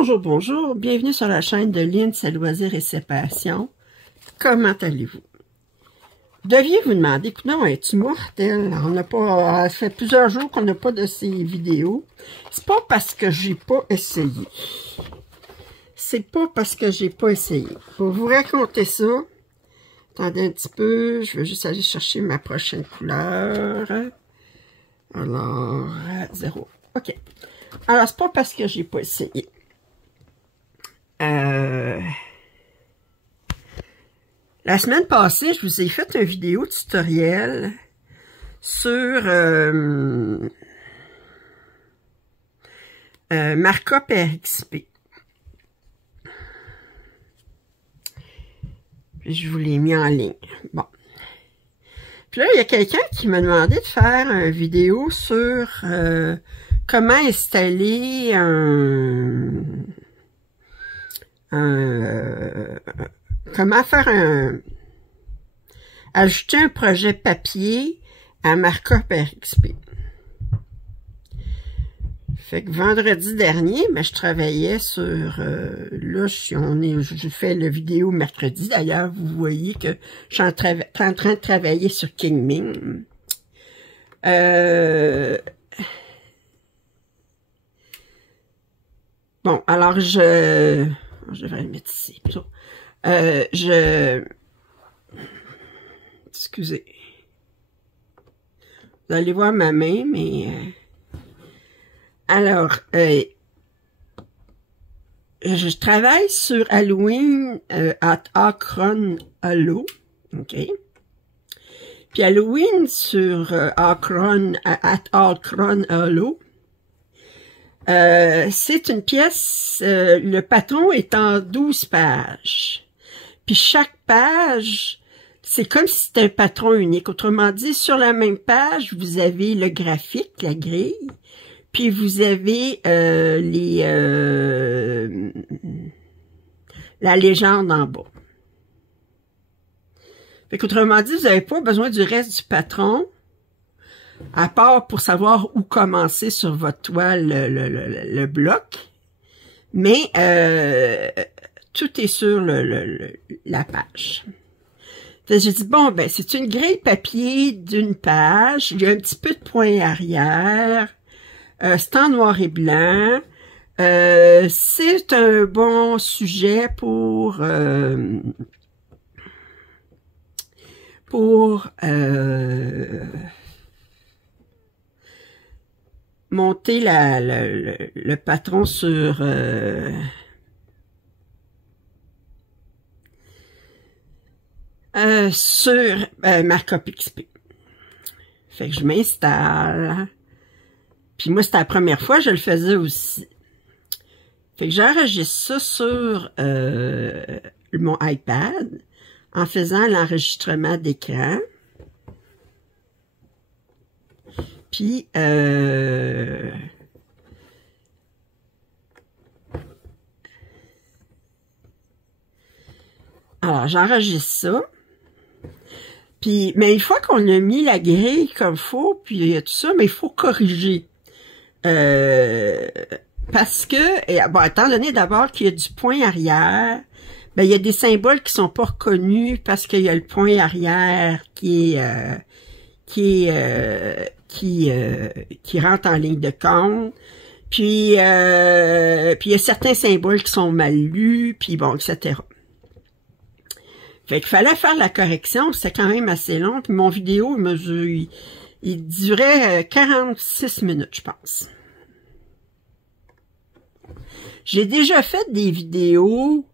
Bonjour, bonjour, bienvenue sur la chaîne de Lynn, ses loisirs et ses passions. Comment allez-vous? Deviez vous demander, écoute, non, es-tu mortel? On n'a pas, ça fait plusieurs jours qu'on n'a pas de ces vidéos. C'est pas parce que j'ai pas essayé. C'est pas parce que j'ai pas essayé. Pour vous raconter ça, attendez un petit peu, je vais juste aller chercher ma prochaine couleur. Alors, 0. OK. Alors, c'est pas parce que j'ai pas essayé. La semaine passée, je vous ai fait une vidéo tutoriel sur Markup RXP. Puis je vous l'ai mis en ligne. Bon. Puis là, il y a quelqu'un qui m'a demandé de faire une vidéo sur comment installer comment faire ajouter un projet papier à Markup RXP. Fait que vendredi dernier, mais je travaillais sur là, je fais la vidéo mercredi. D'ailleurs, vous voyez que je suis en train de travailler sur Kingming. Bon, alors je devrais le mettre ici plutôt. Excusez. Vous allez voir ma main, mais... Alors, je travaille sur Halloween at Akron Hollow. OK. Puis Halloween sur at Akron Hollow. C'est une pièce, le patron est en 12 pages. Puis chaque page, c'est comme si c'était un patron unique. Autrement dit, sur la même page, vous avez le graphique, la grille, puis vous avez la légende en bas. Fait qu'autrement dit, vous n'avez pas besoin du reste du patron, à part pour savoir où commencer sur votre toile le bloc. Mais tout est sur la page. J'ai dit, bon, ben, c'est une grille papier d'une page. Il y a un petit peu de point arrière. C'est en noir et blanc. C'est un bon sujet pour monter le patron sur Markup XP. Fait que je m'installe. Puis moi, c'était la première fois que je le faisais aussi. Fait que j'enregistre ça sur mon iPad en faisant l'enregistrement d'écran. Puis, alors, j'enregistre ça. Puis, mais une fois qu'on a mis la grille comme faut, puis il y a tout ça, mais il faut corriger. Parce que, bon, étant donné d'abord qu'il y a du point arrière, ben, il y a des symboles qui sont pas reconnus parce qu'il y a le point arrière qui rentre en ligne de compte. Puis il y a certains symboles qui sont mal lus, puis bon, etc. Fait qu'il fallait faire la correction, c'était quand même assez long, puis mon vidéo, il durait 46 minutes, je pense. J'ai déjà fait des vidéos,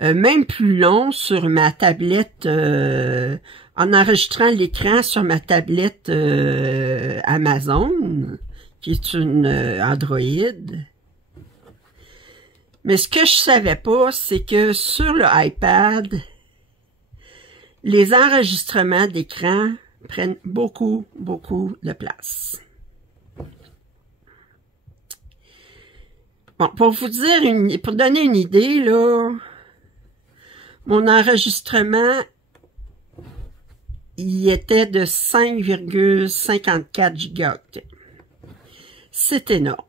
même plus longues, sur ma tablette, en enregistrant l'écran sur ma tablette Amazon, qui est une Android. Mais ce que je savais pas, c'est que sur le iPad, les enregistrements d'écran prennent beaucoup, beaucoup de place. Bon, pour vous dire, pour donner une idée, là, mon enregistrement, il était de 5,54 gigaoctets. C'est énorme.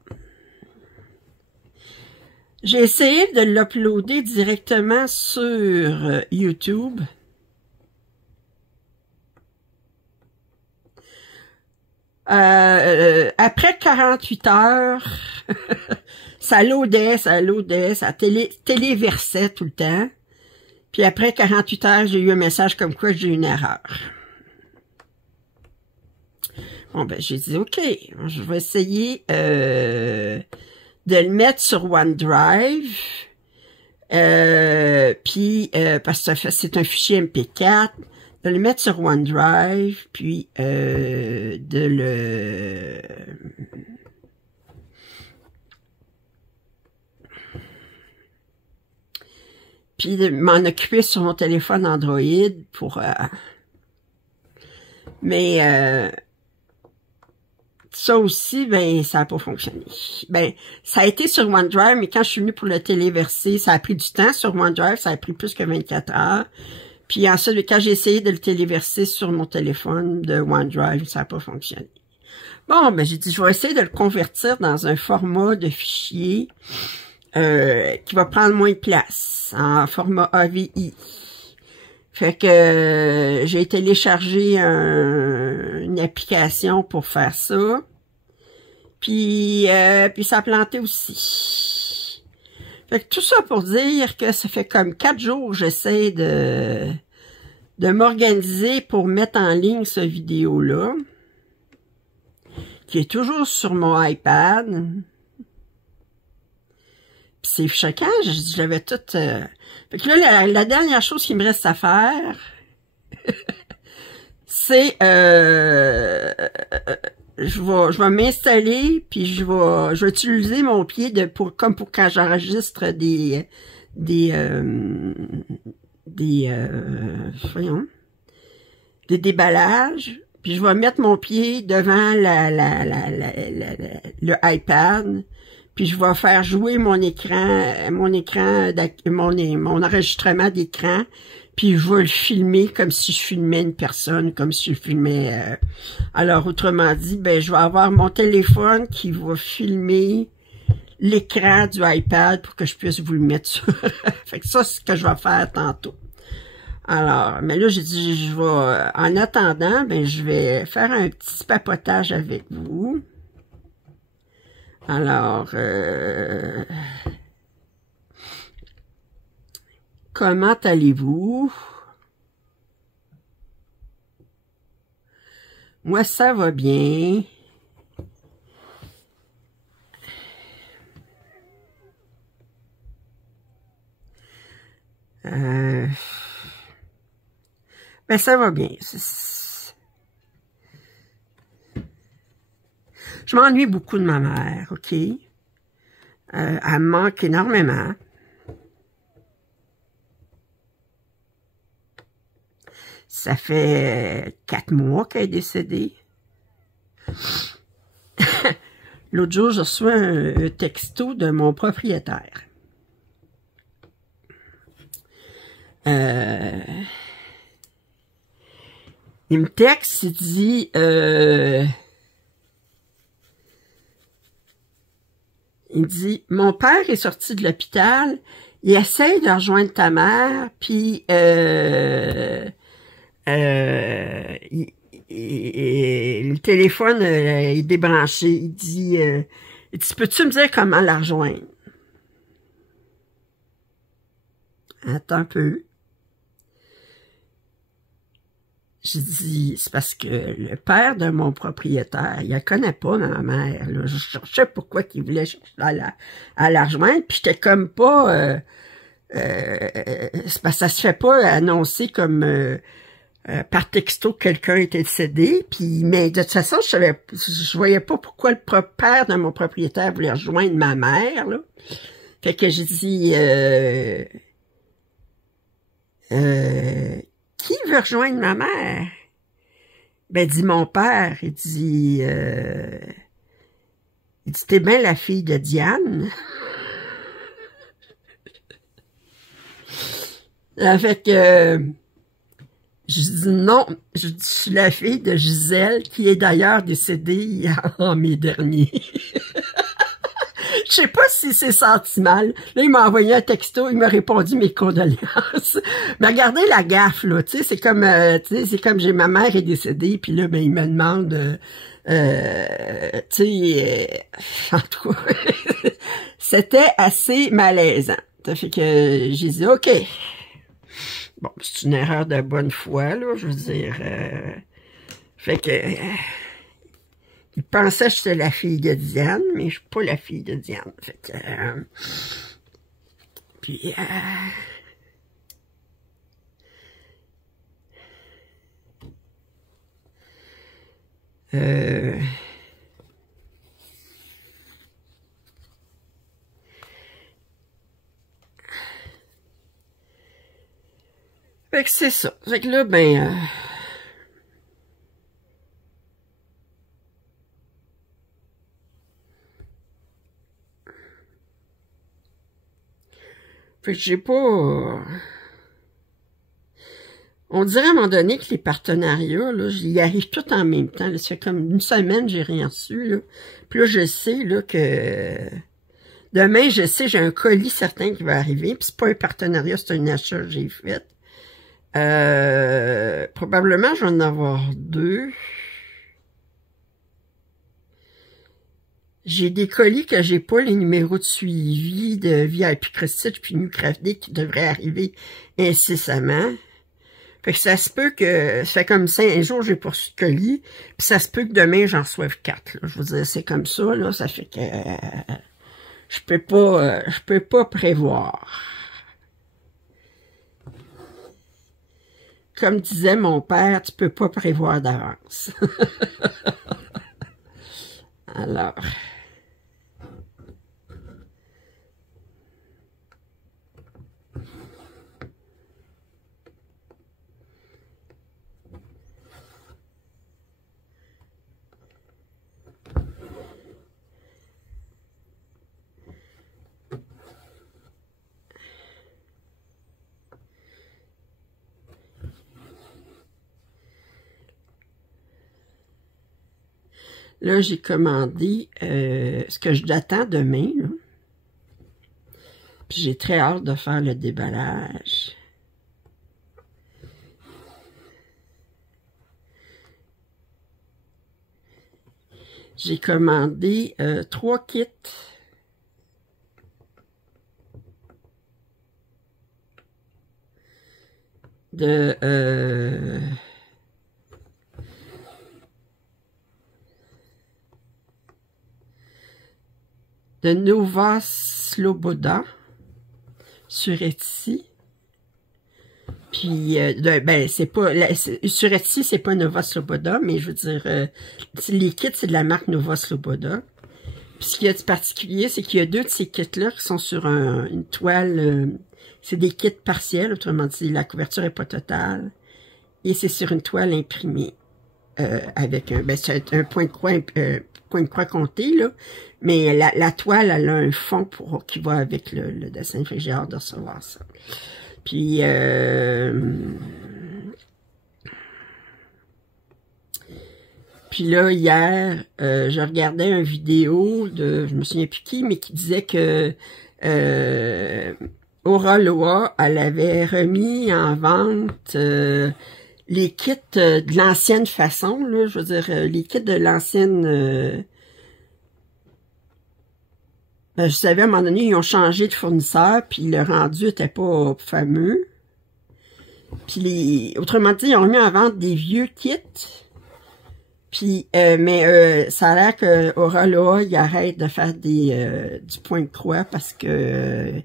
J'ai essayé de l'uploader directement sur YouTube. Après 48 heures, ça loadait, ça téléversait tout le temps. Puis après 48 heures, j'ai eu un message comme quoi j'ai eu une erreur. Bon, ben, j'ai dit, OK, je vais essayer de le mettre sur OneDrive. Parce que c'est un fichier MP4, de le mettre sur OneDrive, puis de le... Puis de m'en occuper sur mon téléphone Android pour... Mais ça aussi, ben, ça n'a pas fonctionné. Ben, ça a été sur OneDrive, mais quand je suis venue pour le téléverser, ça a pris du temps sur OneDrive, ça a pris plus que 24 heures. Puis ensuite, quand j'ai essayé de le téléverser sur mon téléphone de OneDrive, ça n'a pas fonctionné. Bon, ben, j'ai dit, je vais essayer de le convertir dans un format de fichier qui va prendre moins de place, en format AVI. Fait que j'ai téléchargé une application pour faire ça. Puis ça a planté aussi. Fait que tout ça pour dire que ça fait comme 4 jours que j'essaie de m'organiser pour mettre en ligne cette vidéo-là, qui est toujours sur mon iPad. Puis c'est choquant, j'avais tout... Fait que là, la dernière chose qui me reste à faire, c'est... je vais m'installer, puis je vais utiliser mon pied comme pour quand j'enregistre des déballages, puis je vais mettre mon pied devant le iPad, puis je vais faire jouer mon enregistrement d'écran, puis je vais le filmer comme si je filmais une personne, comme si je filmais... Alors, autrement dit, ben je vais avoir mon téléphone qui va filmer l'écran du iPad pour que je puisse vous le mettre sur... Fait que ça, c'est ce que je vais faire tantôt. Alors, mais là, j'ai dit, je vais... En attendant, ben je vais faire un petit papotage avec vous. Alors, comment allez-vous? Moi, ça va bien. Ben, ça va bien. Je m'ennuie beaucoup de ma mère, OK? Elle me manque énormément. Ça fait 4 mois qu'elle est décédée. L'autre jour, je reçois un texto de mon propriétaire. Il me texte, il dit... il dit, mon père est sorti de l'hôpital, il essaye de rejoindre ta mère, puis le téléphone est débranché. Il dit, peux-tu me dire comment la rejoindre? Attends un peu. J'ai dit, c'est parce que le père de mon propriétaire, il la connaît pas, ma mère. Là. Je cherchais pourquoi il voulait à la rejoindre, puis j'étais comme pas... c'est parce que ça se fait pas annoncer comme par texto que quelqu'un était décédé, puis mais de toute façon, je voyais pas pourquoi le père de mon propriétaire voulait rejoindre ma mère, là. Fait que j'ai dit... qui veut rejoindre ma mère? Ben, dit mon père. Il dit, t'es bien la fille de Diane. Fait que, je dis non, je suis la fille de Gisèle, qui est d'ailleurs décédée en mai dernier. Je sais pas si c'est senti mal. Là, il m'a envoyé un texto, il m'a répondu mes condoléances. Mais regardez la gaffe, là, tu sais, tu sais, c'est comme j'ai ma mère est décédée, puis là, ben, il me demande, tu sais, en tout cas, c'était assez malaisant. Ça fait que j'ai dit, OK. Bon, c'est une erreur de bonne foi, là, je veux dire. Fait que... il pensait que j'étais la fille de Diane, mais je suis pas la fille de Diane. Fait que... puis... fait que c'est ça. Fait que là, ben... fait que j'ai pas... on dirait à un moment donné que les partenariats, là, j'y arrive tout en même temps. Là. Ça fait comme une semaine, j'ai rien reçu, là. Puis là, je sais, là, que... demain, je sais, j'ai un colis certain qui va arriver. Puis c'est pas un partenariat, c'est un achat que j'ai fait. Probablement, je vais en avoir 2. J'ai des colis que j'ai pas les numéros de suivi de VIP Prestige puis New Craft Day qui devraient arriver incessamment. Fait que ça se peut que, ça fait comme 5 jours j'ai pas reçu de colis, puis ça se peut que demain j'en reçoive 4. Là. Je veux dire, c'est comme ça, là, ça fait que je peux pas prévoir. Comme disait mon père, tu peux pas prévoir d'avance. Alors... là, j'ai commandé ce que j'attends demain, là. Puis j'ai très hâte de faire le déballage. J'ai commandé 3 kits de Nova Sloboda sur Etsy. Puis, ben, c'est pas... sur Etsy, c'est pas Nova Sloboda, mais je veux dire, les kits, c'est de la marque Nova Sloboda. Puis, ce qu'il y a de particulier, c'est qu'il y a 2 de ces kits-là qui sont sur une toile... c'est des kits partiels, autrement dit, la couverture est pas totale. Et c'est sur une toile imprimée. Avec un... ben, c'est un point de croix compté, là. Mais la toile, elle a un fond qui va avec le dessin. Fait que j'ai hâte de recevoir ça. Puis, puis là, hier, je regardais une vidéo de, je me souviens plus qui, mais qui disait que Aura Loa, elle avait remis en vente les kits de l'ancienne façon, là, je veux dire, les kits de l'ancienne... ben, je savais, à un moment donné, ils ont changé de fournisseur, puis le rendu était pas fameux. Puis, autrement dit, ils ont remis en vente des vieux kits. Puis, mais ça a l'air que Aura Loa, il arrête de faire du point de croix parce que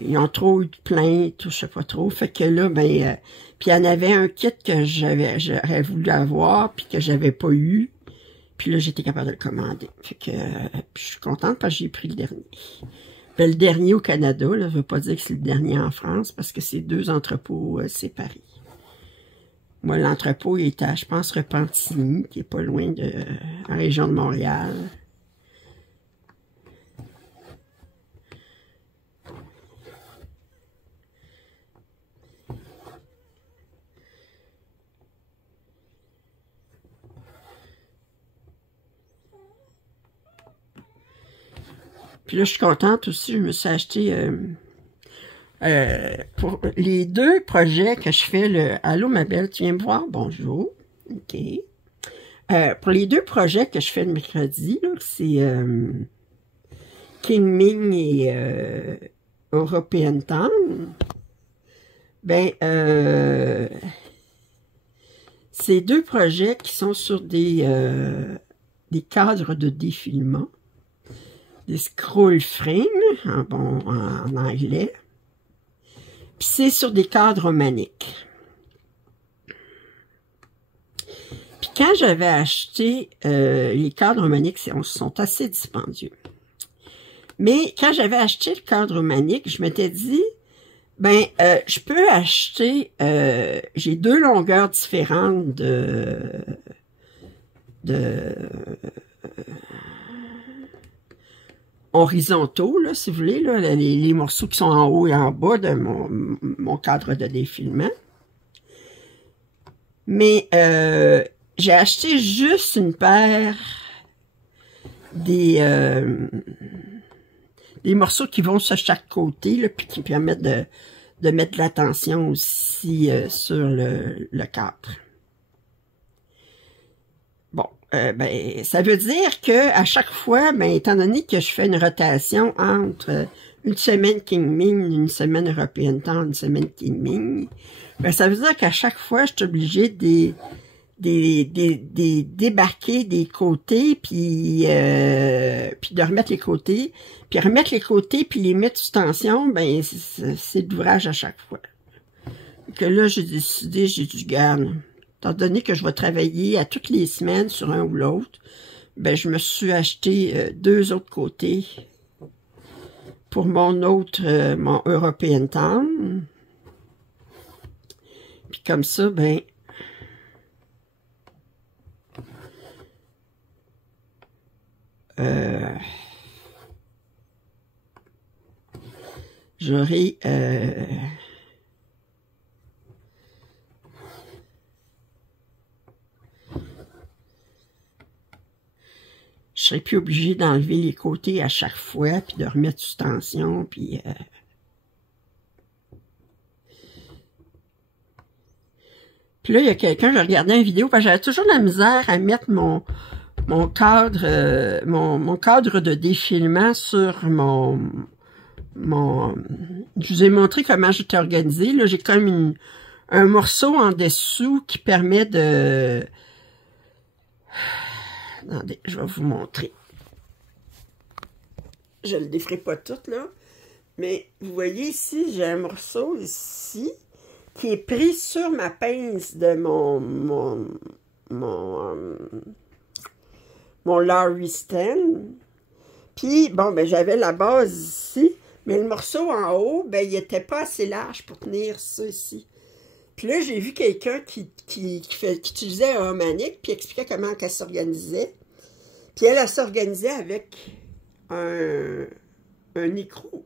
ils ont trop eu de plaintes, je sais pas trop. Fait que là, ben, puis il y en avait un kit que j'aurais voulu avoir, puis que j'avais pas eu. Puis là, j'étais capable de le commander. Fait que puis je suis contente parce que j'ai pris le dernier. Ben, le dernier au Canada, là, je veux pas dire que c'est le dernier en France, parce que c'est 2 entrepôts séparés. Moi, l'entrepôt, il est à, je pense, Repentigny, qui est pas loin de la région de Montréal. Puis là, je suis contente aussi, je me suis acheté... pour les 2 projets que je fais, le « Allô, ma belle, tu viens me voir? Bonjour. » OK. Pour les 2 projets que je fais le mercredi, c'est King Ming et European Town. Ben, c'est 2 projets qui sont sur des cadres de défilement, des scroll frames, en anglais. Puis c'est sur des cadres romaniques. Puis quand j'avais acheté les cadres romaniques, sont assez dispendieux. Mais quand j'avais acheté le cadre romanique, je m'étais dit, ben, je peux acheter, j'ai 2 longueurs différentes horizontaux, là, si vous voulez, là, les morceaux qui sont en haut et en bas de mon cadre de défilement. Mais j'ai acheté juste une paire des morceaux qui vont sur chaque côté, là, puis qui permettent de mettre de la tension aussi sur le cadre. Bon, ben, ça veut dire que à chaque fois, ben, étant donné que je fais une rotation entre une semaine King Ming, une semaine European Town, une semaine King Ming, ben, ça veut dire qu'à chaque fois, je suis obligée de débarquer des côtés, puis de remettre les côtés, puis remettre les côtés, puis les mettre sous tension, ben, c'est de l'ouvrage à chaque fois. Donc là, j'ai décidé, j'ai du garde. Étant donné que je vais travailler à toutes les semaines sur un ou l'autre, ben je me suis acheté 2 autres côtés pour mon European Town. Puis comme ça, ben j'aurai je serais plus obligée d'enlever les côtés à chaque fois, puis de remettre sous tension, puis... Puis là, il y a quelqu'un, je regardais une vidéo, parce que j'avais toujours de la misère à mettre mon cadre de défilement sur je vous ai montré comment j'étais organisée. Là, j'ai comme un morceau en dessous qui permet de... Attendez, je vais vous montrer. Je ne le déferai pas tout, là. Mais vous voyez ici, j'ai un morceau ici qui est pris sur ma pince de mon Larry stand. Puis, bon, ben j'avais la base ici, mais le morceau en haut, ben il n'était pas assez large pour tenir ça ici. Puis là, j'ai vu quelqu'un qui utilisait un romanique, puis expliquait comment elle s'organisait. Puis elle s'organisait avec un écrou.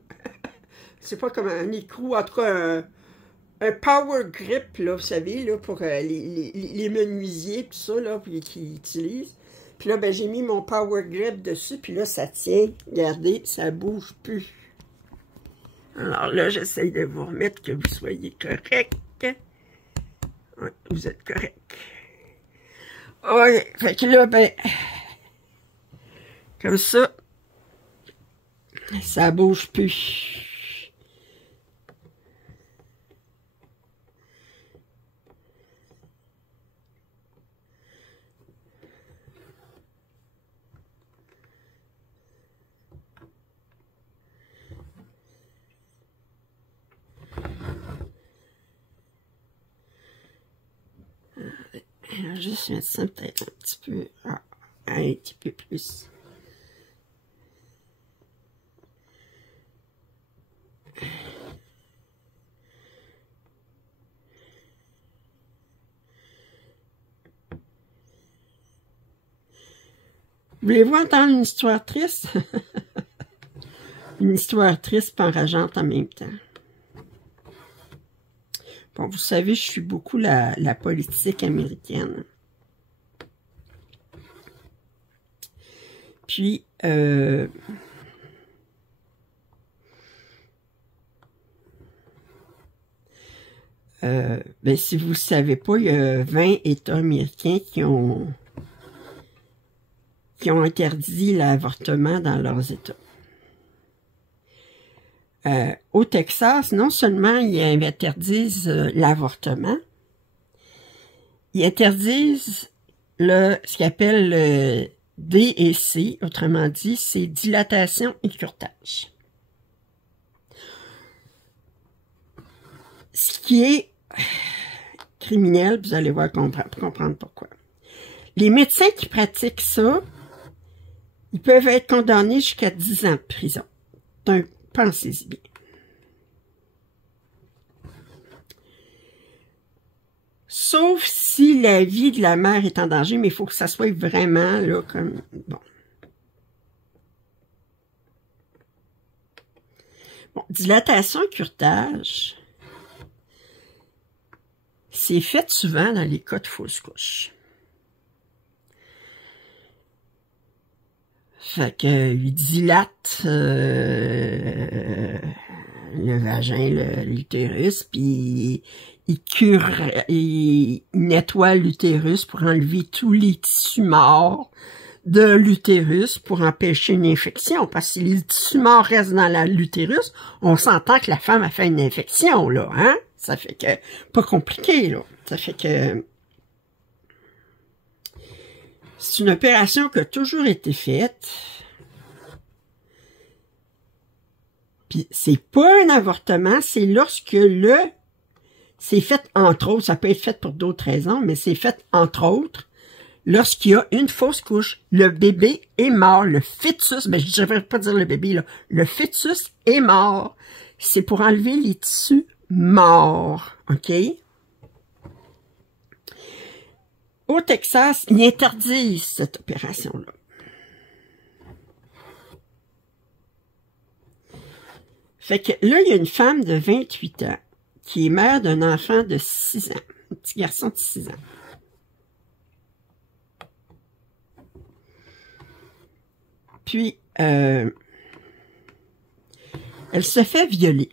Je sais pas comment, un écrou, en tout cas un power grip, là, vous savez, là, pour les menuisiers, tout ça, là, qui utilisent. Puis là, ben, j'ai mis mon power grip dessus, puis là, ça tient. Regardez, ça bouge plus. Alors là, j'essaye de vous remettre que vous soyez correct. Ouais, vous êtes correct. Ouais, fait que là, ben, comme ça bouge plus. Je vais juste mettre ça peut-être un petit peu plus. Voulez-vous entendre une histoire triste? Une histoire triste et enrageante en même temps. Bon, vous savez, je suis beaucoup la politique américaine. Puis, Ben, si vous ne savez pas, il y a 20 États américains qui ont interdit l'avortement dans leurs États. Au Texas, non seulement ils interdisent l'avortement, ils interdisent ce qu'ils appellent le DEC, autrement dit, c'est dilatation et curetage. Ce qui est criminel, vous allez voir comprendre pourquoi. Les médecins qui pratiquent ça, ils peuvent être condamnés jusqu'à 10 ans de prison. Donc, pensez-y bien. Sauf si la vie de la mère est en danger, mais il faut que ça soit vraiment, là, comme, bon. Bon, dilatation, curetage, c'est fait souvent dans les cas de fausse couche. Fait que, il dilate le vagin, l'utérus, puis il nettoie l'utérus pour enlever tous les tissus morts de l'utérus pour empêcher une infection. Parce que si les tissus morts restent dans l'utérus, on s'entend que la femme a fait une infection, là, hein? Ça fait que, pas compliqué, là. Ça fait que, c'est une opération qui a toujours été faite. Puis, c'est pas un avortement, c'est lorsque c'est fait entre autres, ça peut être fait pour d'autres raisons, mais c'est fait entre autres lorsqu'il y a une fausse couche. Le bébé est mort, le fœtus, ben je ne devrais pas dire le bébé, là, le fœtus est mort. C'est pour enlever les tissus morts, OK? Au Texas, ils interdisent cette opération-là. Fait que là, il y a une femme de 28 ans qui est mère d'un enfant de 6 ans, un petit garçon de 6 ans. Puis, elle se fait violer.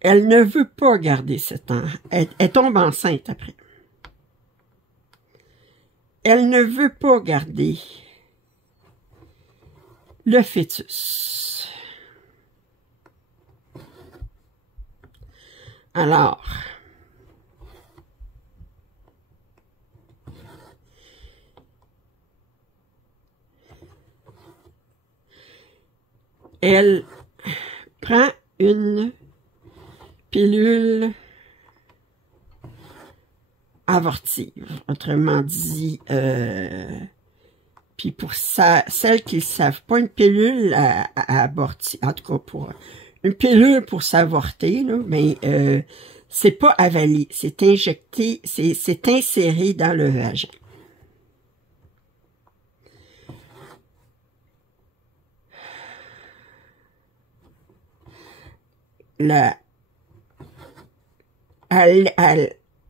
Elle ne veut pas garder cet enfant. Elle tombe enceinte après. Elle ne veut pas garder le fœtus. Alors, elle prend une pilule abortive, autrement dit, puis pour celles qui ne savent pas, une pilule abortive, en tout cas pour une pilule pour s'avorter, là, mais c'est pas avalé, c'est injecté, c'est inséré dans le vagin.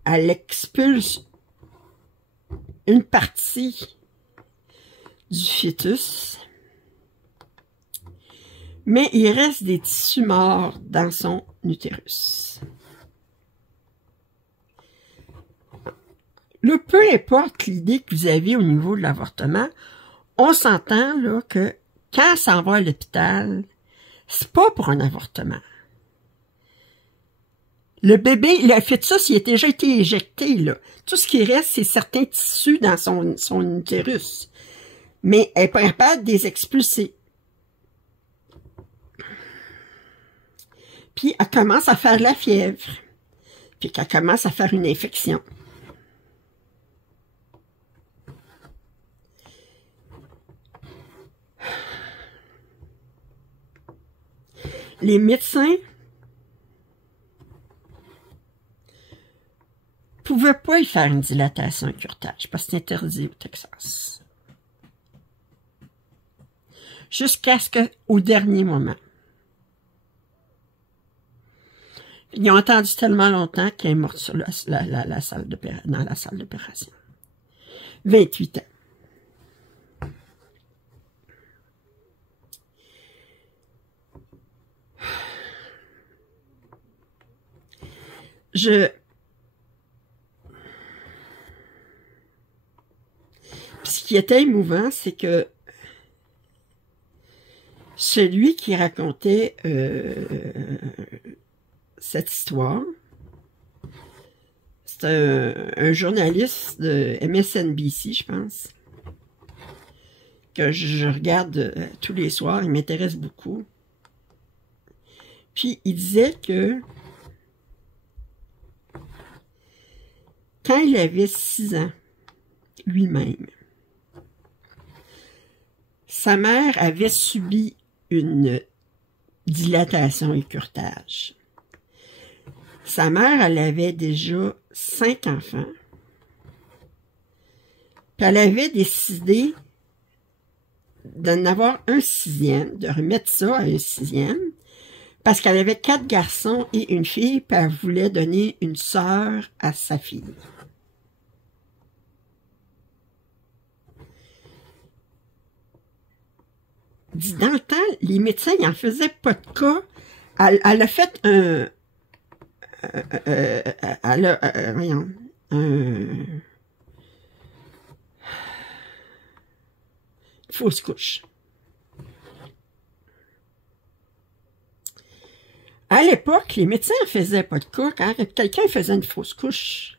Elle expulse une partie du fœtus, mais il reste des tissus morts dans son utérus. Là, peu importe l'idée que vous avez au niveau de l'avortement, on s'entend là que quand ça va à l'hôpital, c'est pas pour un avortement. Le bébé, le fœtus, il a déjà été éjecté, là. Tout ce qui reste, c'est certains tissus dans son utérus. Mais elle n'est pas capable de les expulser. Puis, elle commence à faire de la fièvre. Puis, qu'elle commence à faire une infection. Les médecins pouvaient pas y faire une dilatation, un curetage, parce que c'est interdit au Texas. Jusqu'à ce qu'au dernier moment. Ils ont attendu tellement longtemps qu'elle est morte sur dans la salle d'opération. 28 ans. ce qui était émouvant, c'est que celui qui racontait cette histoire, c'est un journaliste de MSNBC, je pense, que je regarde tous les soirs, il m'intéresse beaucoup. Puis il disait que quand il avait 6 ans, lui-même, sa mère avait subi une dilatation et curetage. Sa mère, elle avait déjà 5 enfants. Puis elle avait décidé d'en avoir un 6e, de remettre ça à un 6e, parce qu'elle avait 4 garçons et une fille, puis elle voulait donner une sœur à sa fille. Dans le temps, les médecins n'en faisaient pas de cas. Elle a fait voyons, fausse couche. À l'époque, les médecins ne faisaient pas de cas quand quelqu'un faisait une fausse couche.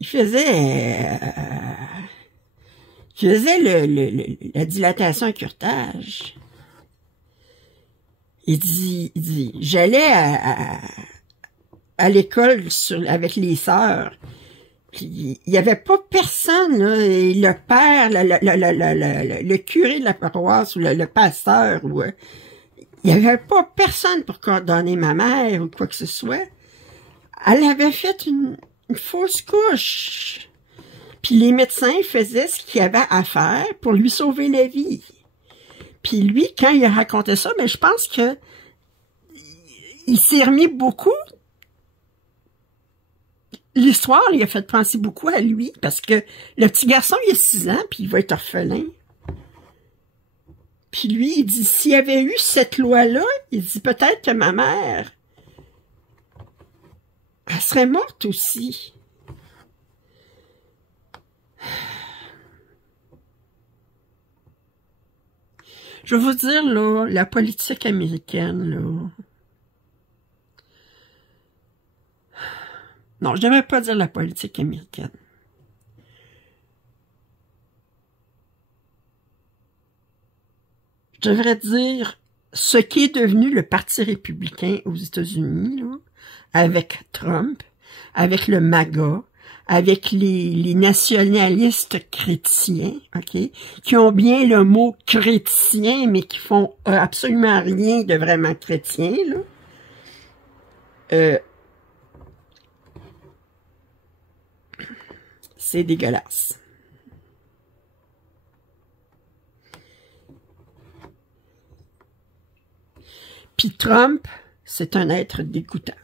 Il faisait la dilatation et curetage. Il dit, j'allais à l'école avec les sœurs. Puis, il n'y avait pas personne, là, et le père, le curé de la paroisse, ou le pasteur, il n'y avait pas personne pour coordonner ma mère, ou quoi que ce soit. Elle avait fait une fausse couche. Puis les médecins faisaient ce qu'il y avait à faire pour lui sauver la vie. Puis lui, quand il a raconté ça, mais je pense que il s'est remis beaucoup. L'histoire lui a fait penser beaucoup à lui, parce que le petit garçon, il a 6 ans, puis il va être orphelin. Puis lui, il dit, s'il y avait eu cette loi-là, il dit, peut-être que ma mère, elle serait morte aussi. Je vais vous dire, là, la politique américaine, là... Non, je ne devrais pas dire la politique américaine. Je devrais dire ce qui est devenu le Parti républicain aux États-Unis, là, avec Trump, avec le MAGA, avec les nationalistes chrétiens, ok, qui ont bien le mot chrétien, mais qui font absolument rien de vraiment chrétien, là. C'est dégueulasse. Puis Trump, c'est un être dégoûtant.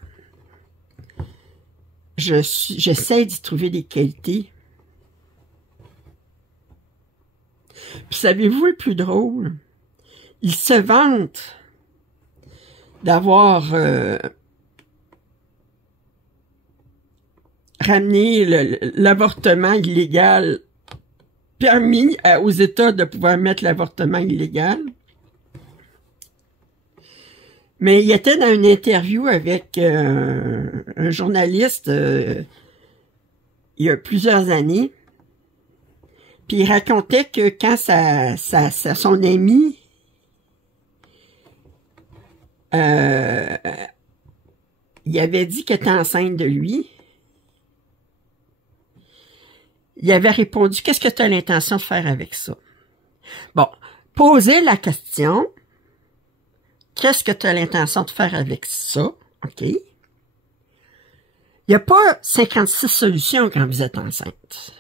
J'essaie d'y trouver des qualités. Puis savez-vous le plus drôle? Il se vante d'avoir ramené l'avortement illégal, permis aux États de pouvoir mettre l'avortement illégal. Mais il était dans une interview avec un journaliste il y a plusieurs années. Puis il racontait que quand son ami il avait dit qu'elle était enceinte de lui, il avait répondu, qu'est-ce que tu as l'intention de faire avec ça? Bon, poser la question, qu'est-ce que tu as l'intention de faire avec ça? OK. Il n'y a pas 56 solutions quand vous êtes enceinte.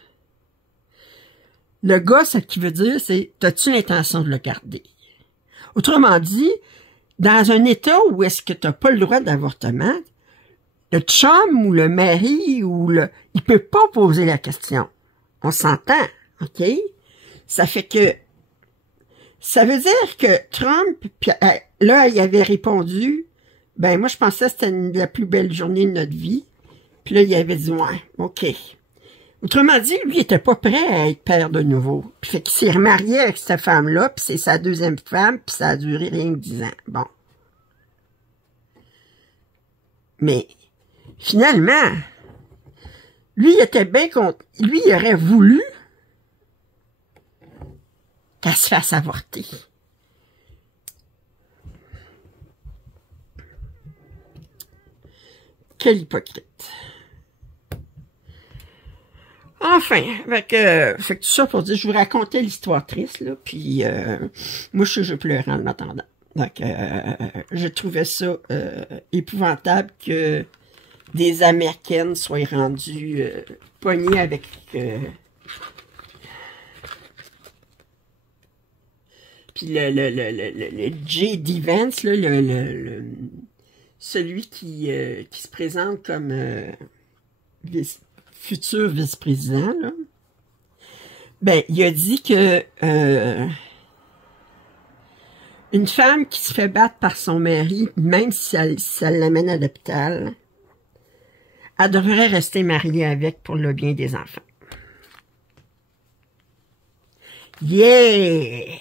Le gars, ce qu'il veut dire, c'est, as-tu l'intention de le garder? Autrement dit, dans un état où est-ce que tu n'as pas le droit d'avortement, le chum ou le mari il peut pas poser la question. On s'entend, OK? Ça fait que Ça veut dire que Trump, puis, là, il avait répondu, ben moi, je pensais que c'était la plus belle journée de notre vie. Puis là, il avait dit, ouais, OK. Autrement dit, lui, il était pas prêt à être père de nouveau. Puis fait qu'il s'est remarié avec cette femme-là, puis c'est sa deuxième femme, puis ça a duré rien que 10 ans. Bon. Mais, finalement, lui, il était bien contre... Lui, il aurait voulu qu'elle se fasse avorter. Quel hypocrite. Enfin, fait que tout ça pour dire, je vous racontais l'histoire triste, là, puis moi, je pleurais en m'attendant. Donc, je trouvais ça épouvantable que des Américaines soient rendues pognées avec... puis le J.D. Vance, là, celui qui se présente comme futur vice-président, là, ben, il a dit que une femme qui se fait battre par son mari, même si elle l'amène à l'hôpital, elle devrait rester mariée avec pour le bien des enfants. Yeah!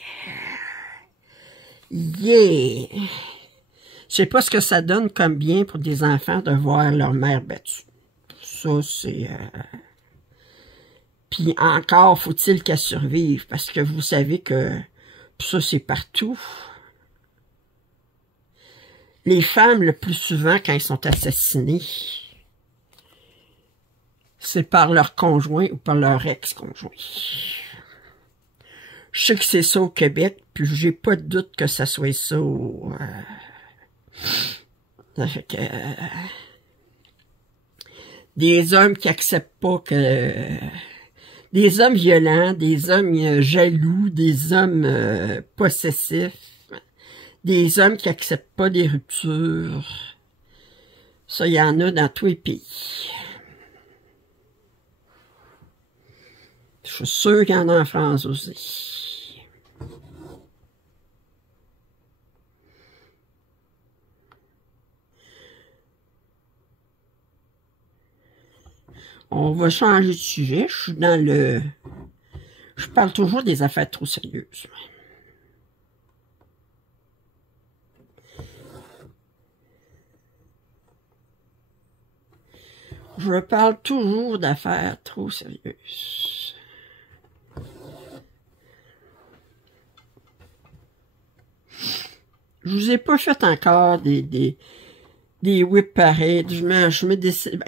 Yeah! Je sais pas ce que ça donne comme bien pour des enfants de voir leur mère battue. Ça, c'est... Puis encore, faut-il qu'elle survive, parce que vous savez que ça, c'est partout. Les femmes, le plus souvent, quand elles sont assassinées, c'est par leur conjoint ou par leur ex-conjoint. Je sais que c'est ça au Québec, puis j'ai pas de doute que ça soit ça au... ça fait que... des hommes qui acceptent pas que... des hommes violents, des hommes jaloux, des hommes possessifs, des hommes qui acceptent pas des ruptures. Ça, il y en a dans tous les pays. Je suis sûr qu'il y en a en France aussi. On va changer de sujet. Je suis dans le... Je parle toujours des affaires trop sérieuses. Je parle toujours d'affaires trop sérieuses. Je vous ai pas fait encore des whip parades. Je me décide.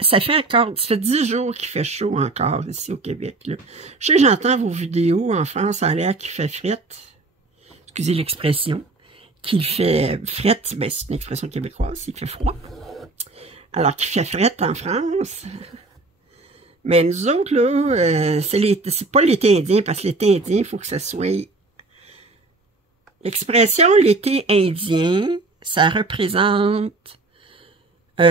Ça fait 10 jours qu'il fait chaud encore ici au Québec, là. Je sais, j'entends vos vidéos en France, ça a l'air qu'il fait frette. Excusez l'expression. Qu'il fait frette, ben c'est une expression québécoise, il fait froid. Alors qu'il fait frette en France. Mais nous autres, là, c'est pas l'été indien, parce que l'été indien, il faut que ça soit... L'expression l'été indien, ça représente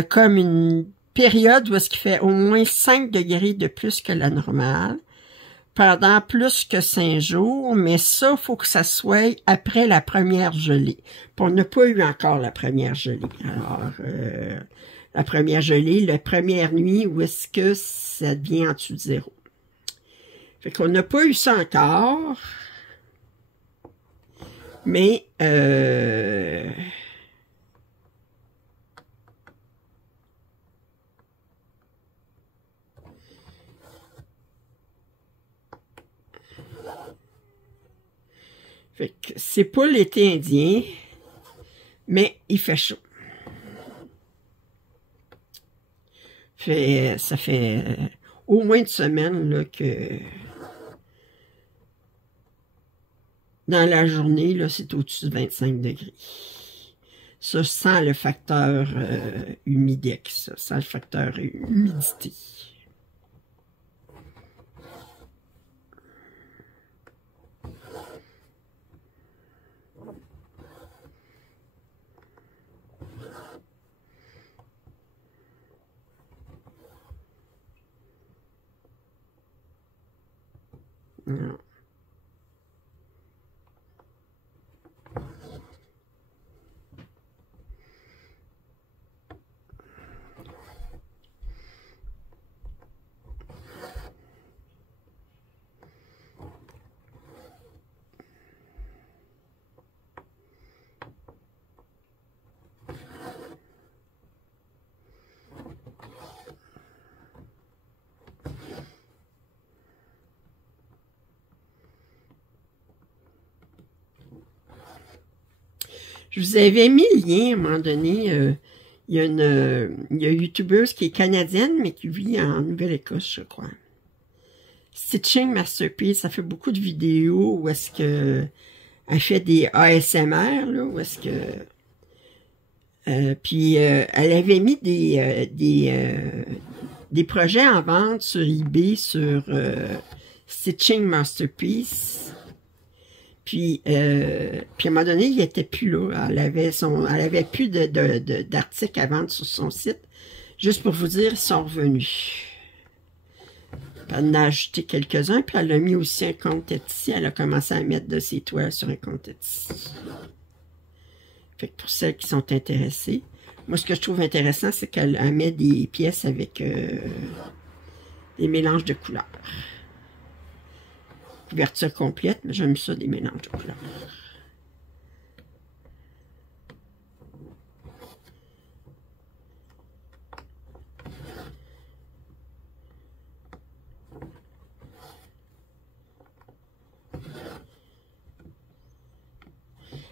comme une période où est-ce qu'il fait au moins 5 degrés de plus que la normale, pendant plus que 5 jours, mais ça, faut que ça soit après la première gelée. Puis on n'a pas eu encore la première gelée. Alors, la première gelée, la première nuit, où est-ce que ça devient en dessous de 0. Fait qu'on n'a pas eu ça encore, mais fait que c'est pas l'été indien, mais il fait chaud. Ça fait au moins une semaine là, que dans la journée, là, c'est au-dessus de 25 degrés. Ça, sans le facteur humidex, sans le facteur humidité. Non. Je vous avais mis le lien à un moment donné. Il y a une youtubeuse qui est canadienne, mais qui vit en Nouvelle-Écosse, je crois. Stitching Masterpiece, ça fait beaucoup de vidéos où est-ce que elle fait des ASMR, là, où est-ce que... puis elle avait mis des projets en vente sur eBay, sur Stitching Masterpiece. Puis à un moment donné, il n'était plus là. Elle avait plus d'articles à vendre sur son site. Juste pour vous dire, ils sont revenus. Elle en a ajouté quelques-uns, puis elle a mis aussi un compte Etsy. Elle a commencé à mettre de ses toiles sur un compte Etsy. Fait que pour celles qui sont intéressées, moi, ce que je trouve intéressant, c'est qu'elle met des pièces avec des mélanges de couleurs. Couverture complète, mais j'aime ça, des mélanges de couleurs.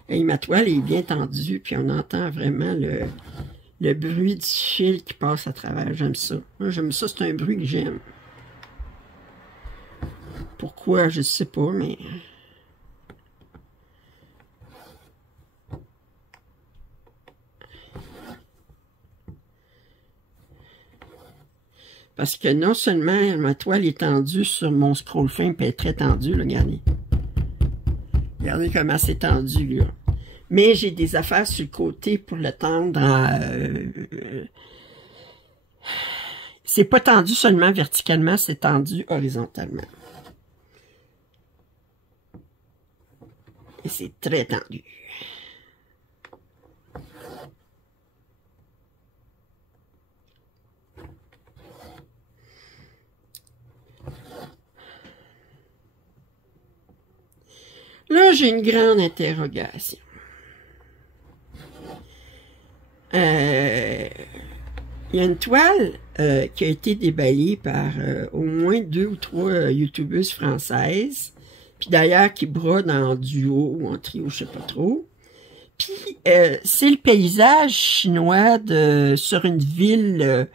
Et ma toile est bien tendue, puis on entend vraiment le bruit du fil qui passe à travers. J'aime ça. Moi, j'aime ça, c'est un bruit que j'aime. Pourquoi, je ne sais pas, mais... Parce que non seulement ma toile est tendue sur mon scroll frame, puis elle est très tendue, là, regardez. Regardez comment c'est tendu, là. Mais j'ai des affaires sur le côté pour le tendre en... c'est pas tendu seulement verticalement, c'est tendu horizontalement. Et c'est très tendu. Là, j'ai une grande interrogation. Il y a une toile qui a été déballée par au moins 2 ou 3 youtubeuses françaises, puis d'ailleurs qui brodent en duo ou en trio, je sais pas trop. Puis c'est le paysage chinois sur une ville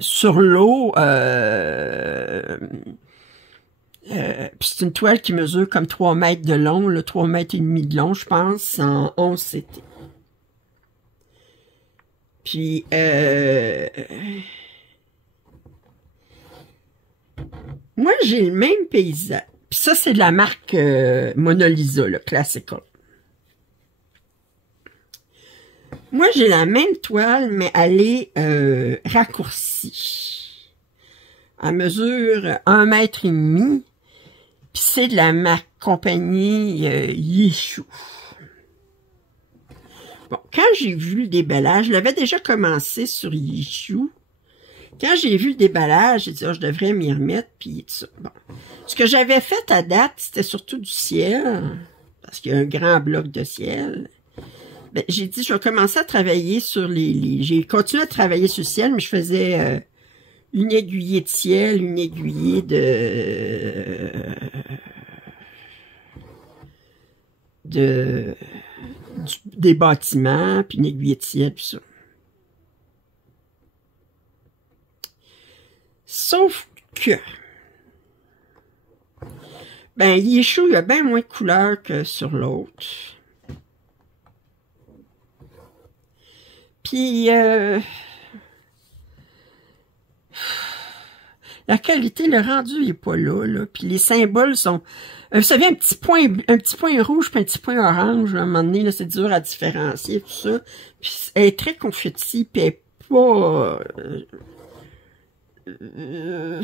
sur l'eau. Puis c'est une toile qui mesure comme 3 mètres de long, là, 3 mètres et demi de long, je pense, en 11 CT. Puis, moi, j'ai le même paysage. Puis ça, c'est de la marque Mona Lisa, le Classical. Moi, j'ai la même toile, mais elle est raccourcie. Elle mesure 1 mètre et demi. Puis c'est de la marque compagnie Yishu. Bon, quand j'ai vu le déballage, je l'avais déjà commencé sur Yishu. Quand j'ai vu le déballage, j'ai dit, oh, je devrais m'y remettre, puis tout ça. Bon. Ce que j'avais fait à date, c'était surtout du ciel, parce qu'il y a un grand bloc de ciel. Ben, j'ai dit, je vais commencer à travailler sur j'ai continué à travailler sur le ciel, mais je faisais une aiguillée de ciel, une aiguillée des bâtiments, puis une aiguille de ciel, puis ça. Sauf que, ben, Yishu, il y a bien moins de couleurs que sur l'autre. Puis, la qualité, le rendu, il est pas là. Puis les symboles sont... vous savez, un petit point rouge puis un petit point orange, à un moment donné, là, c'est dur à différencier, tout ça. Puis elle est très confetti, puis elle est pas... je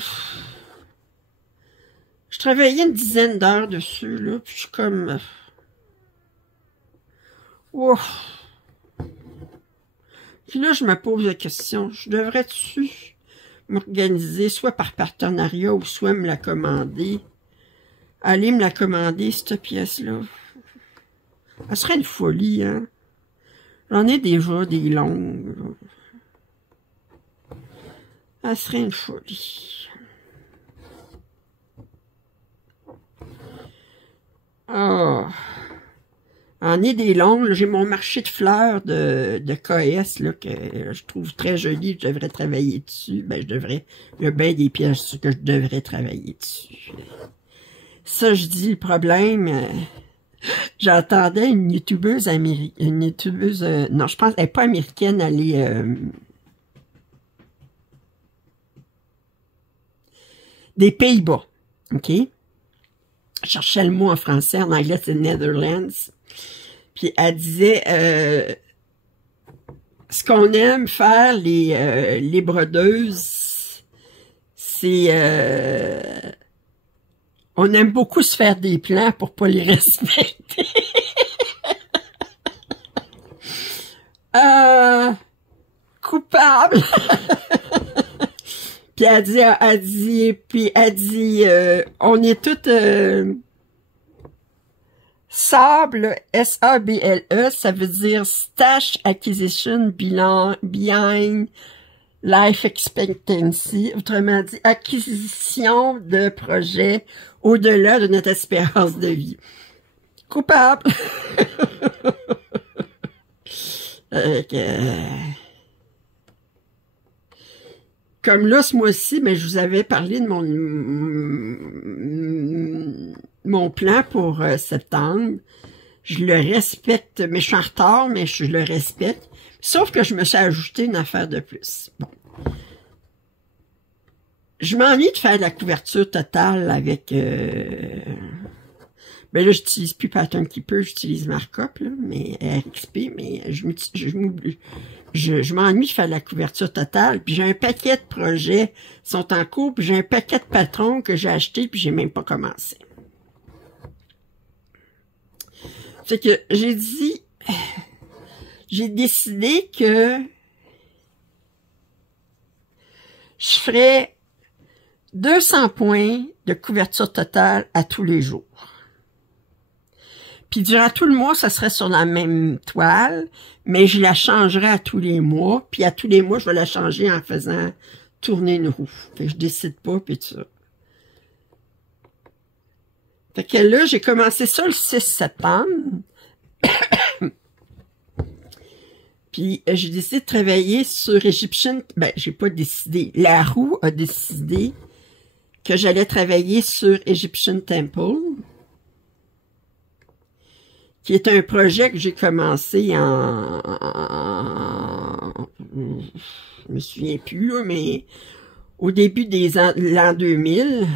travaillais une dizaine d'heures dessus, là, puis je suis comme... Ouf. Puis là, je me pose la question, je devrais-tu m'organiser, soit par partenariat, ou soit me la commander? Aller me la commander, cette pièce-là. Elle serait une folie, hein? J'en ai déjà des longues, là. Elle serait une folie. Oh. En idée longue, j'ai mon marché de fleurs de KS là, que je trouve très joli. Je devrais travailler dessus. Ben, il y a bien des pièces que je devrais travailler dessus. Ça, je dis le problème. J'entendais une youtubeuse non, je pense, elle n'est pas américaine, elle est des Pays-Bas, ok? Je cherchais le mot en français, en anglais c'est Netherlands. Puis elle disait, ce qu'on aime faire les brodeuses, c'est, on aime beaucoup se faire des plans pour pas les respecter. Coupable. Puis elle dit, on est toutes SABLE, S-A-B-L-E, ça veut dire Stash Acquisition Behind Life Expectancy, autrement dit, acquisition de projets au-delà de notre espérance de vie. Coupable. Comme là, ce mois-ci, ben, je vous avais parlé de mon plan pour septembre. Je le respecte, mais je suis en retard, mais je le respecte. Sauf que je me suis ajouté une affaire de plus. Bon. Je m'ennuie de faire la couverture totale avec... ben là, j'utilise plus Pattern Keeper, j'utilise Markup, là, mais RXP, mais je m'ennuie de faire la couverture totale, puis j'ai un paquet de projets qui sont en cours, puis j'ai un paquet de patrons que j'ai acheté, puis j'ai même pas commencé. Fait que j'ai décidé que je ferais 200 points de couverture totale à tous les jours. Puis durant tout le mois, ça serait sur la même toile, mais je la changerais à tous les mois. Puis à tous les mois, je vais la changer en faisant tourner une roue. Fait que je décide pas, puis tout ça. Fait que là, j'ai commencé ça le 6 septembre. Puis j'ai décidé de travailler sur Egyptian... Ben, j'ai pas décidé. La roue a décidé que j'allais travailler sur Egyptian Temple, qui est un projet que j'ai commencé je me souviens plus, là, mais au début de l'an 2000, ça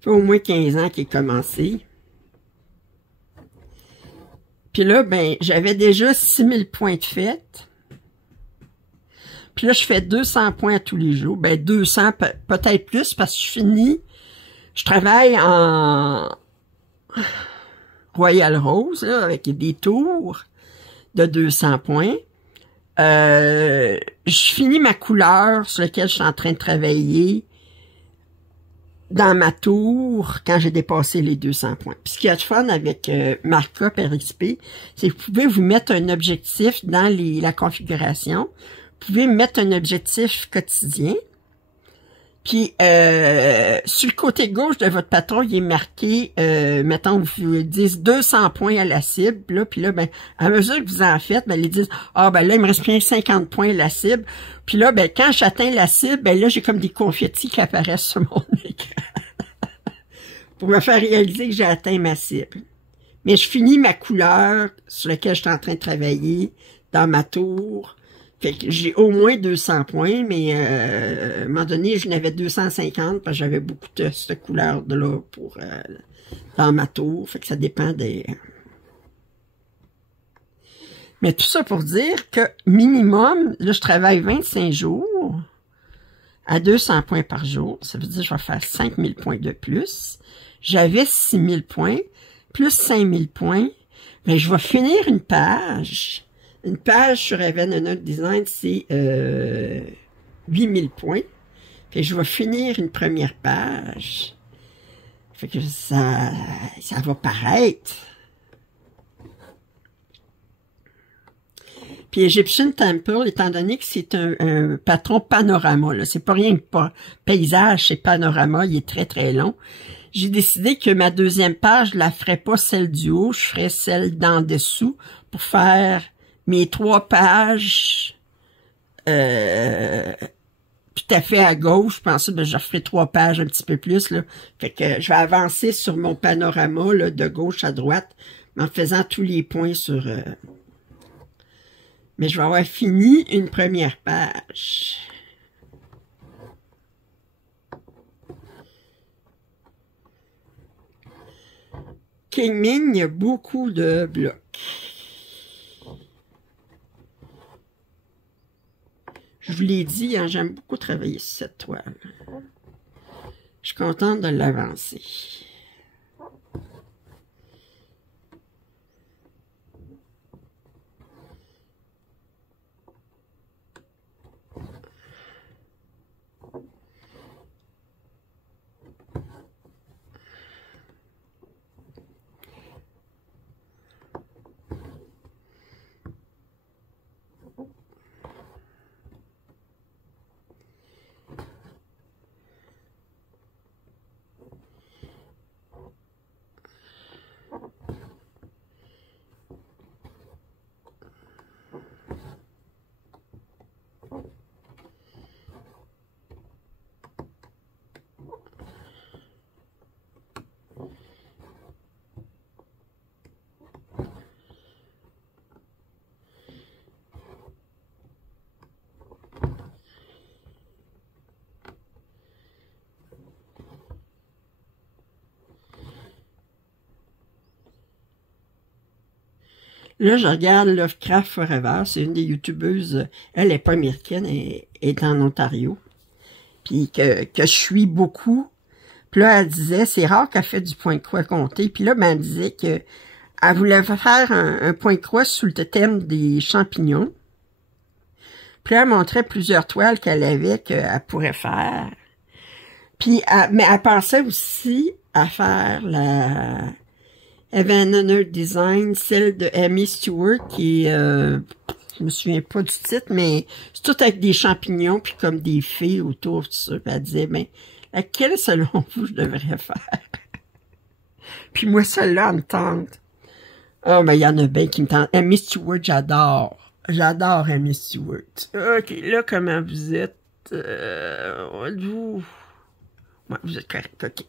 fait au moins 15 ans qu'il est commencé. Puis là, ben, j'avais déjà 6000 points de fête. Puis là, je fais 200 points tous les jours. Ben, 200, peut-être plus, parce que je travaille en Royal Rose, là, avec des tours de 200 points. Je finis ma couleur sur laquelle je suis en train de travailler dans ma tour quand j'ai dépassé les 200 points. Puis ce qu'il y a de fun avec Markup RXP, c'est que vous pouvez vous mettre un objectif dans la configuration. Vous pouvez mettre un objectif quotidien. Puis, sur le côté gauche de votre patron, il est marqué, mettons, vous disent 200 points à la cible, là, puis là, ben, à mesure que vous en faites, ben, ils disent, ah, ben là, il me reste bien 50 points à la cible. Puis là, ben, quand j'atteins la cible, ben là, j'ai comme des confettis qui apparaissent sur mon écran. Pour me faire réaliser que j'ai atteint ma cible. Mais je finis ma couleur sur laquelle je suis en train de travailler dans ma tour. Fait que j'ai au moins 200 points, mais à un moment donné, je n'avais 250 parce que j'avais beaucoup de cette couleur-là pour dans ma tour. Fait que ça dépend des... Mais tout ça pour dire que minimum, là, je travaille 25 jours à 200 points par jour. Ça veut dire que je vais faire 5000 points de plus. J'avais 6000 points, plus 5000 points. Mais je vais finir une page... Une page sur Evan Design, c'est 8000 points. Fait que je vais finir une première page. Fait que ça va paraître. Puis Egyptian Temple, étant donné que c'est un patron panorama, là, c'est pas rien que pas paysage, c'est panorama, il est très très long. j'ai décidé que ma deuxième page, je la ferais pas celle du haut, je ferais celle d'en dessous pour faire mes 3 pages tout à fait à gauche. Je pensais que je referais 3 pages un petit peu plus, là. Fait que je vais avancer sur mon panorama, là, de gauche à droite, en faisant tous les points sur... Mais je vais avoir fini une première page. Kingming, il y a beaucoup de blocs. Je vous l'ai dit, hein, j'aime beaucoup travailler sur cette toile. Je suis contente de l'avancer. Là, je regarde Lovecraft Forever. C'est une des youtubeuses. Elle n'est pas américaine, elle est en Ontario. Puis que je suis beaucoup. Puis là, elle disait, c'est rare qu'elle fait du point de croix compté. Puis là, ben, elle disait que elle voulait faire un point de croix sous le thème des champignons. Puis là, elle montrait plusieurs toiles qu'elle avait qu'elle pourrait faire. Puis, mais elle pensait aussi à faire la Evan Design, celle de Amy Stewart, qui est, je me souviens pas du titre, mais c'est tout avec des champignons, puis comme des fées autour, tout ça. Puis elle disait, ben, laquelle, selon vous, je devrais faire? Puis moi, celle-là, elle me tente. Oh, ben, il y en a bien qui me tentent. Amy Stewart, j'adore. J'adore Amy Stewart. OK, là, comment vous êtes? Vous... Ouais, vous êtes correct, OK.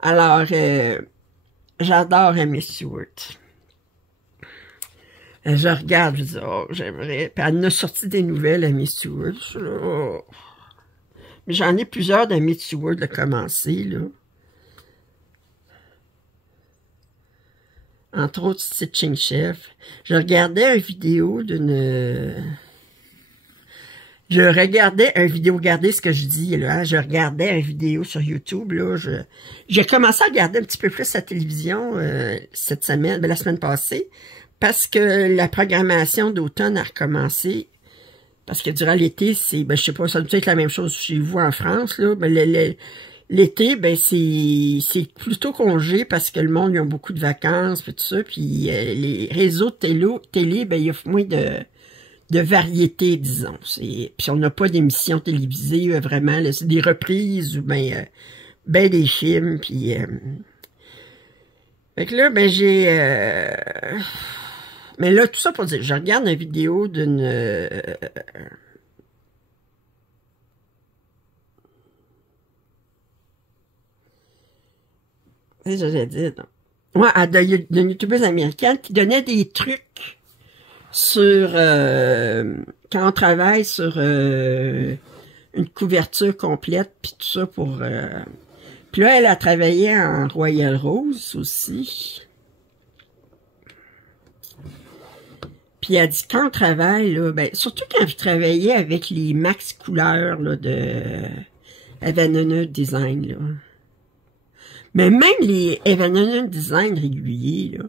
Alors, j'adore Amy Stewart. Je regarde, je dis, oh, j'aimerais. Puis elle en a sorti des nouvelles, Amy Stewart. Oh. Mais j'en ai plusieurs d'Amy Stewart de commencer, là. Entre autres, Stitching Chef. Je regardais une vidéo d'une... Je regardais une vidéo, regardez ce que je dis, là. Hein, je regardais une vidéo sur YouTube, là. J'ai commencé à regarder un petit peu plus la télévision cette semaine, la semaine passée, parce que la programmation d'automne a recommencé. Parce que durant l'été, c'est, ben, je sais pas, ça doit être la même chose chez vous en France, là. Ben, l'été, ben, c'est plutôt congé parce que le monde, ils ont beaucoup de vacances, puis tout ça. Puis les réseaux de télé, ben, il y a moins de variété, disons. Puis on n'a pas d'émissions télévisées, vraiment, c'est des reprises ou ben des films, puis... Fait que là, ben j'ai... Mais là, tout ça pour dire, je regarde une vidéo d'une... J'allais dire, non. Ouais, d'une youtubeuse américaine qui donnait des trucs sur quand on travaille sur une couverture complète puis tout ça pour puis là elle a travaillé en Royal Rose aussi. Puis elle dit quand on travaille là, ben surtout quand vous travaillez avec les max couleurs là de Evan Design là. Mais même les Evan Design réguliers là,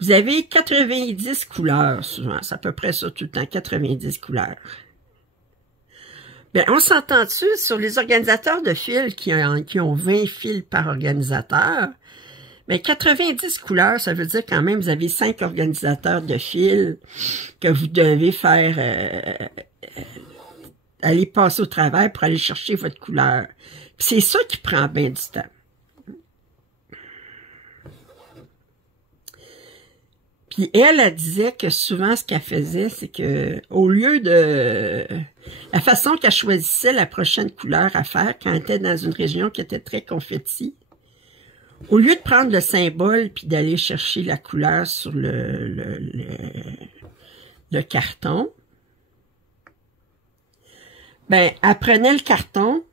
vous avez 90 couleurs, souvent. C'est à peu près ça tout le temps, 90 couleurs. Bien, on s'entend-tu sur les organisateurs de fils qui ont 20 fils par organisateur? Mais 90 couleurs, ça veut dire quand même, vous avez 5 organisateurs de fils que vous devez faire aller passer au travail pour aller chercher votre couleur. C'est ça qui prend bien du temps. Puis elle disait que souvent, ce qu'elle faisait, c'est que au lieu de... La façon qu'elle choisissait la prochaine couleur à faire quand elle était dans une région qui était très confetti, au lieu de prendre le symbole puis d'aller chercher la couleur sur le carton, ben, elle prenait le carton,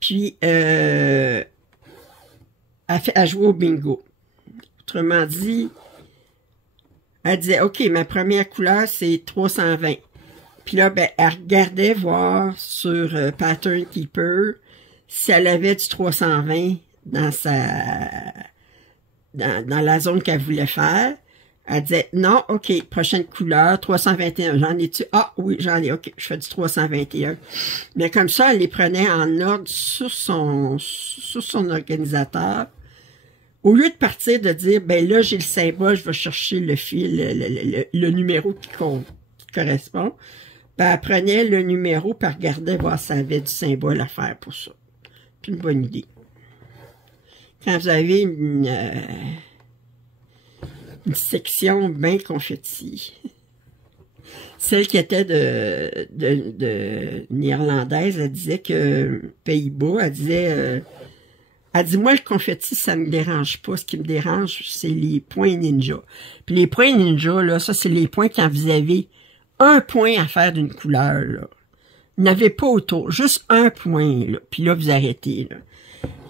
puis elle jouait au bingo. Autrement dit, elle disait, OK, ma première couleur, c'est 320. Puis là, ben, elle regardait voir sur Pattern Keeper si elle avait du 320 dans dans la zone qu'elle voulait faire. Elle disait, non, OK, prochaine couleur, 321. J'en ai-tu? Ah oui, j'en ai, OK, je fais du 321. Mais comme ça, elle les prenait en ordre sur son organisateur. Au lieu de partir de dire, ben là, j'ai le symbole, je vais chercher le fil, le numéro qui correspond, ben, elle prenait le numéro, puis elle regardait voir si elle avait du symbole à faire pour ça. C'est une bonne idée. Quand vous avez une section bien confetti, celle qui était de néerlandaise, elle disait que Pays-Bas, elle dit, moi, le confetti, ça me dérange pas. Ce qui me dérange, c'est les points ninja. Puis les points ninja, là, ça, c'est les points quand vous avez un point à faire d'une couleur, là. Vous n'avez pas autour, juste un point, là. Puis là, vous arrêtez, là.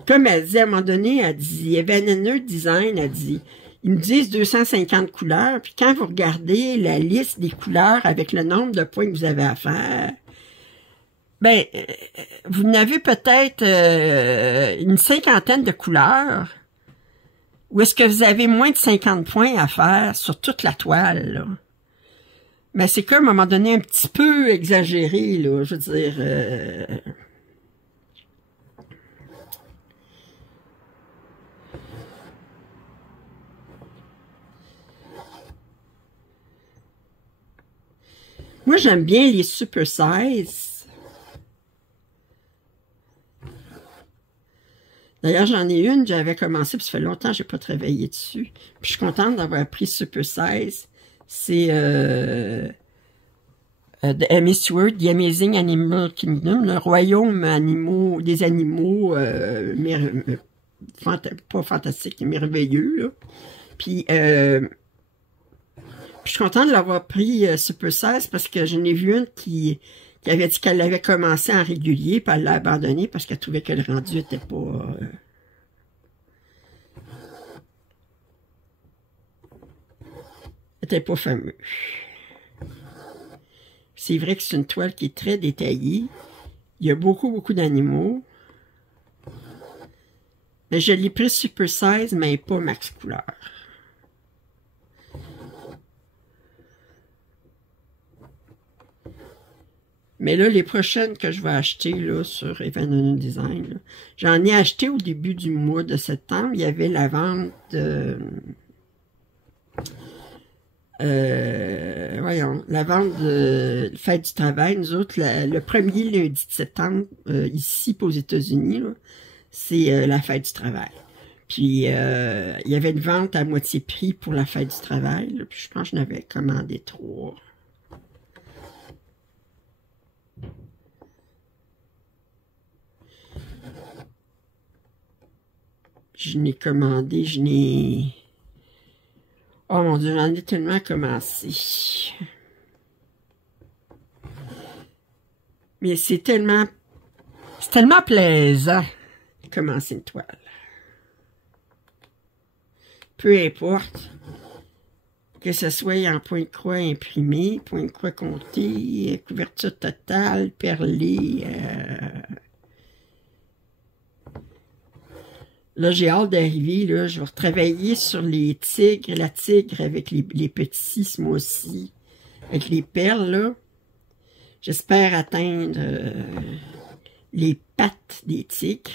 Comme elle dit, à un moment donné, elle dit, Evanener Design, elle dit, ils me disent 250 couleurs, puis quand vous regardez la liste des couleurs avec le nombre de points que vous avez à faire, ben, vous n'avez peut-être une cinquantaine de couleurs, ou est-ce que vous avez moins de 50 points à faire sur toute la toile, là? Ben, c'est comme, à un moment donné, un petit peu exagéré, là, je veux dire... Moi, j'aime bien les super size. D'ailleurs, j'en ai une, j'avais commencé, puis ça fait longtemps que j'ai pas travaillé dessus. Puis je suis contente d'avoir pris super size. C'est de Amy Stewart, The Amazing Animal Kingdom, le royaume des animaux pas fantastiques, merveilleux, là. Puis je suis contente de l'avoir pris Super 16 parce que j'en ai vu une qui avait dit qu'elle l'avait commencé en régulier, puis elle l'a abandonné parce qu'elle trouvait que le rendu était pas fameux. C'est vrai que c'est une toile qui est très détaillée. Il y a beaucoup d'animaux. Mais je l'ai pris Super 16, mais pas Max Couleur. Mais là, les prochaines que je vais acheter là, sur Evanener Design, j'en ai acheté au début du mois de septembre. Il y avait la vente de... la vente de Fête du travail. Nous autres, le premier lundi de septembre, ici aux États-Unis, c'est la Fête du travail. Puis, il y avait une vente à moitié prix pour la Fête du travail. Là, puis je pense que j'en avais commandé 3. Je n'ai commandé, oh mon Dieu, j'en ai tellement commencé. Mais c'est tellement plaisant de commencer une toile. Peu importe que ce soit en point de croix imprimé, point de croix compté, couverture totale, perlée. Là, j'ai hâte d'arriver, là, je vais retravailler sur les tigres, la tigre avec les petits ce mois-ci, avec les perles, là. J'espère atteindre les pattes des tigres.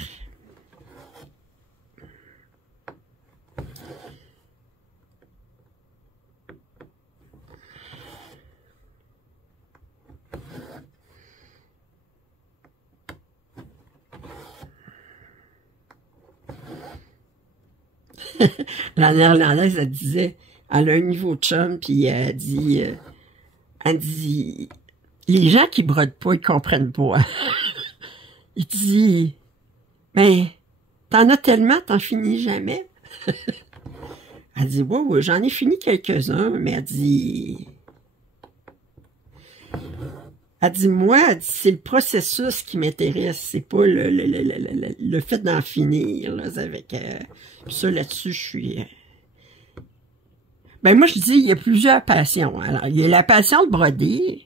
La néerlandaise, elle disait, elle a un niveau de chum, puis elle dit, les gens qui brodent pas, ils comprennent pas. Il dit, mais t'en as tellement, t'en finis jamais. Elle dit, ouais, j'en ai fini quelques-uns, mais elle dit, moi, c'est le processus qui m'intéresse, c'est pas le fait d'en finir, là, avec ça, là-dessus, je suis... Ben, moi, je dis, il y a plusieurs passions. Alors, il y a la passion de broder,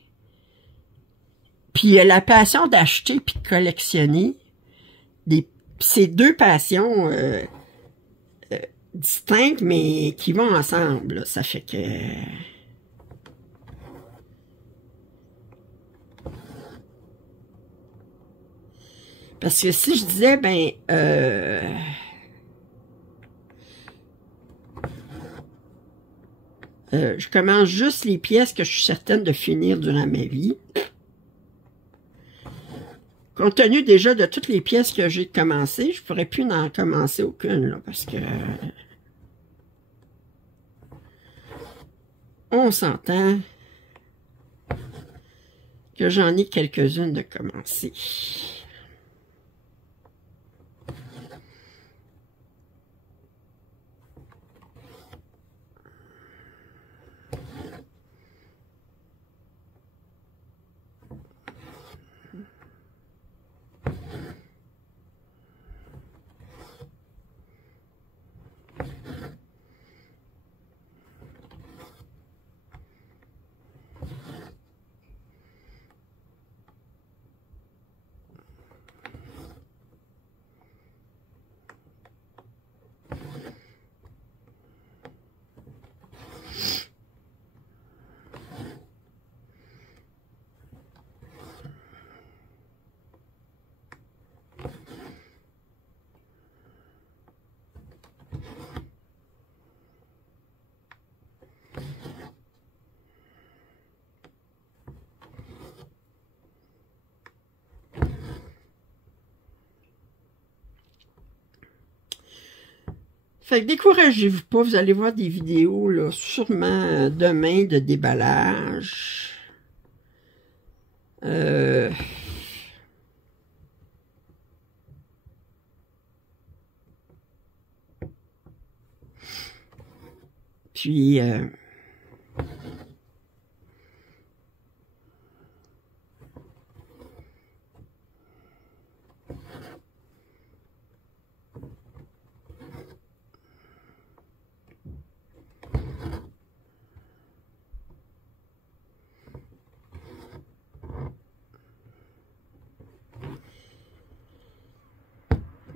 puis il y a la passion d'acheter puis de collectionner. C'est deux passions distinctes, mais qui vont ensemble, là. Ça fait que... Parce que si je disais, ben, je commence juste les pièces que je suis certaine de finir durant ma vie. Compte tenu déjà de toutes les pièces que j'ai commencées, je pourrais plus en commencer aucune, là, parce que... on s'entend que j'en ai quelques-unes de commencer. Fait que découragez-vous pas, vous allez voir des vidéos, là, sûrement demain de déballage. Puis,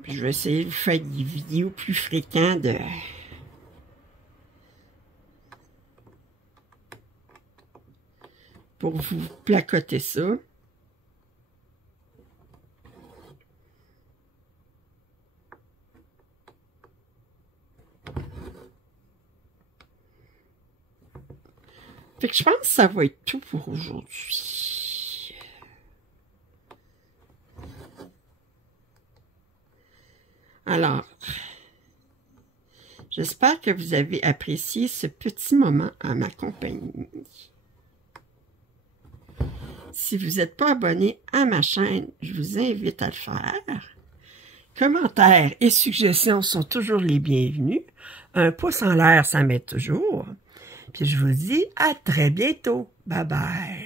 je vais essayer de vous faire des vidéos plus fréquentes de... pour vous placoter ça. Fait que je pense que ça va être tout pour aujourd'hui. Alors, j'espère que vous avez apprécié ce petit moment à ma compagnie. Si vous n'êtes pas abonné à ma chaîne, je vous invite à le faire. Commentaires et suggestions sont toujours les bienvenus. Un pouce en l'air, ça m'aide toujours. Puis je vous dis à très bientôt. Bye bye.